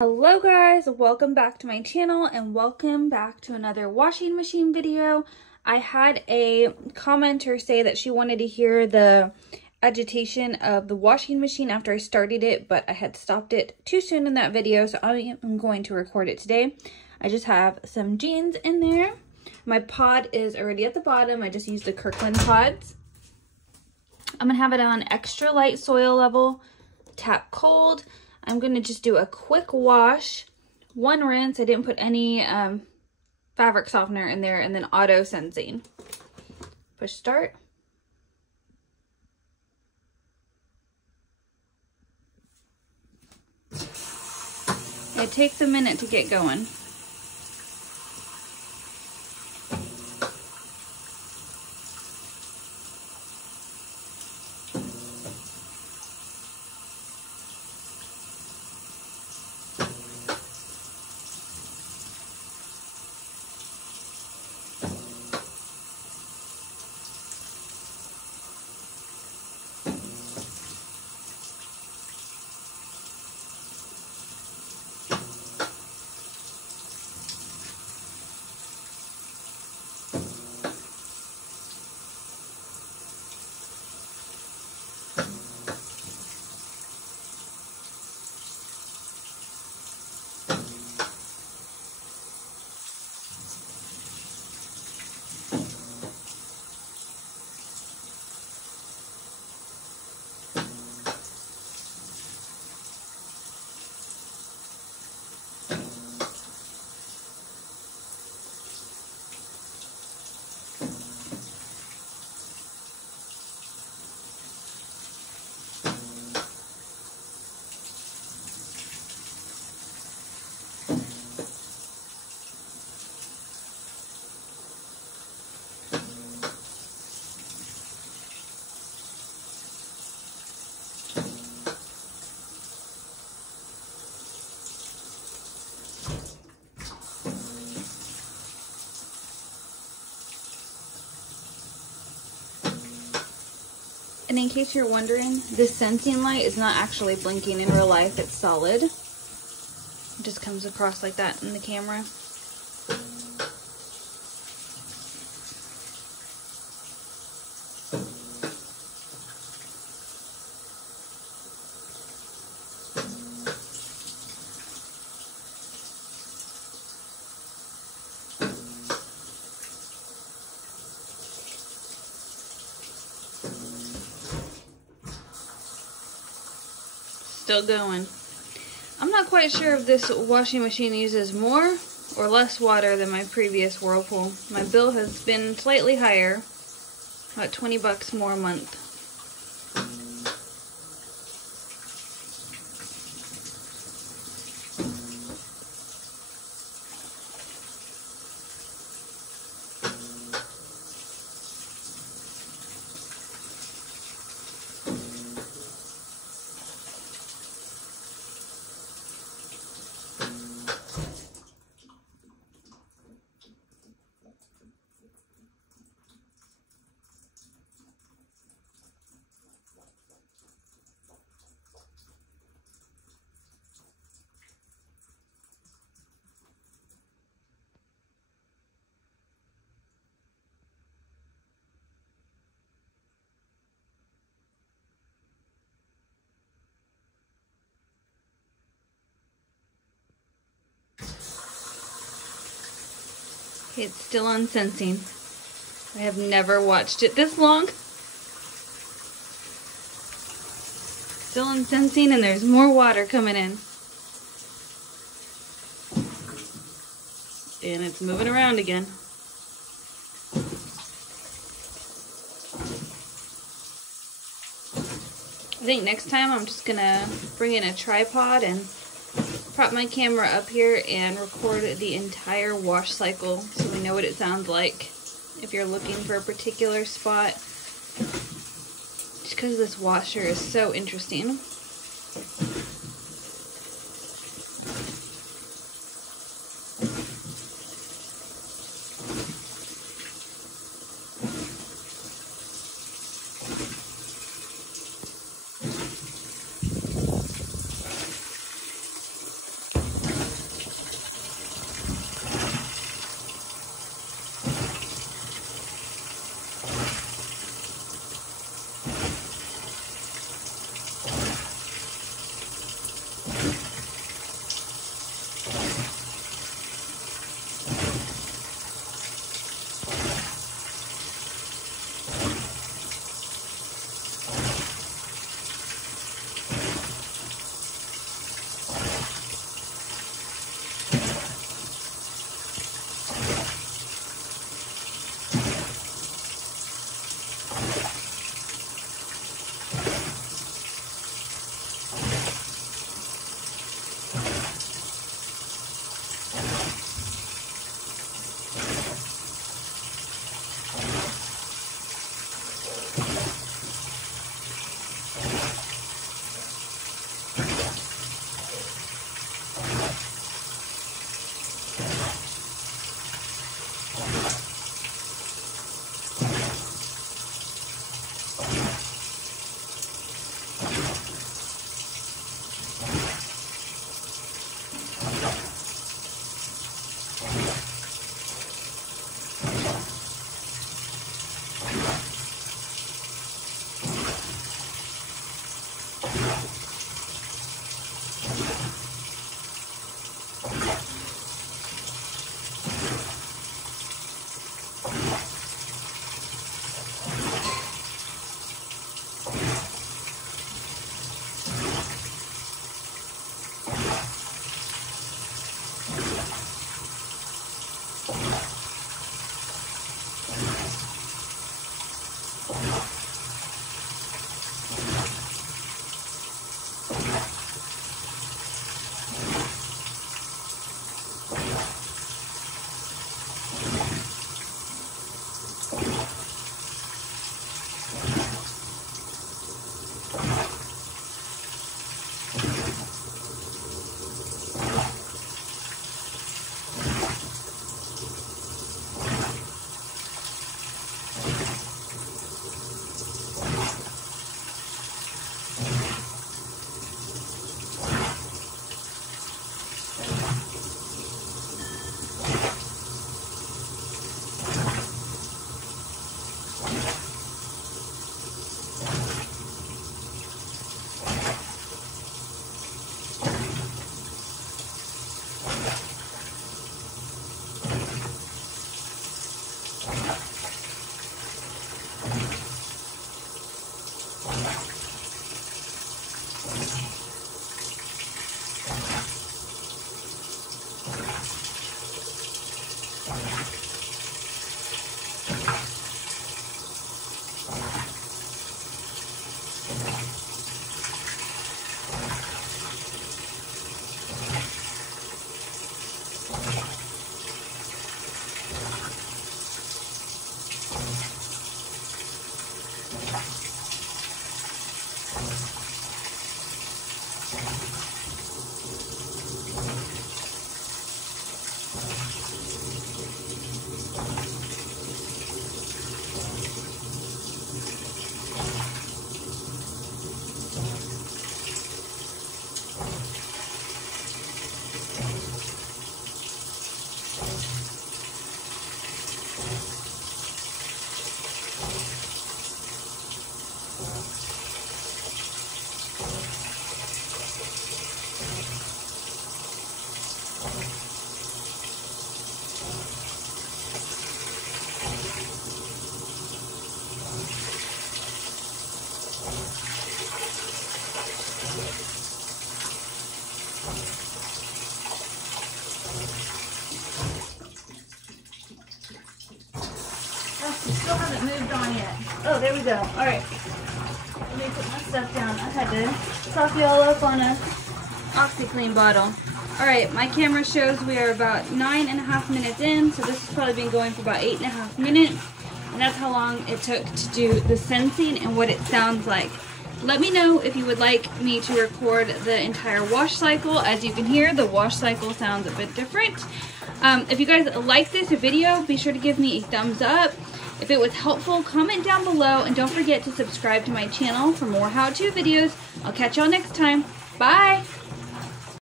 Hello guys, welcome back to my channel and welcome back to another washing machine video. I had a commenter say that she wanted to hear the agitation of the washing machine after I started it, but I had stopped it too soon in that video, so I am going to record it today. I just have some jeans in there. My pod is already at the bottom. I just used the Kirkland pods. I'm gonna have it on extra light soil level, tap cold. I'm going to just do a quick wash, one rinse. I didn't put any fabric softener in there, and then auto sensing. Push start. It takes a minute to get going. And in case you're wondering, this sensing light is not actually blinking in real life, it's solid. It just comes across like that in the camera. Still going. I'm not quite sure if this washing machine uses more or less water than my previous Whirlpool. My bill has been slightly higher, about 20 bucks more a month. It's still on sensing. I have never watched it this long. Still on sensing, and there's more water coming in. And it's moving around again. I think next time I'm just gonna bring in a tripod and prop my camera up here and record the entire wash cycle so we know what it sounds like if you're looking for a particular spot. Just because this washer is so interesting. Still haven't moved on yet. Oh, there we go. All right. Let me put my stuff down. I had to top you all up on a OxyClean bottle. All right, my camera shows we are about 9.5 minutes in, so this has probably been going for about 8.5 minutes, and that's how long it took to do the sensing and what it sounds like. Let me know if you would like me to record the entire wash cycle. As you can hear, the wash cycle sounds a bit different. If you guys like this video, be sure to give me a thumbs up. If it was helpful, comment down below, and don't forget to subscribe to my channel for more how-to videos. I'll catch y'all next time. Bye!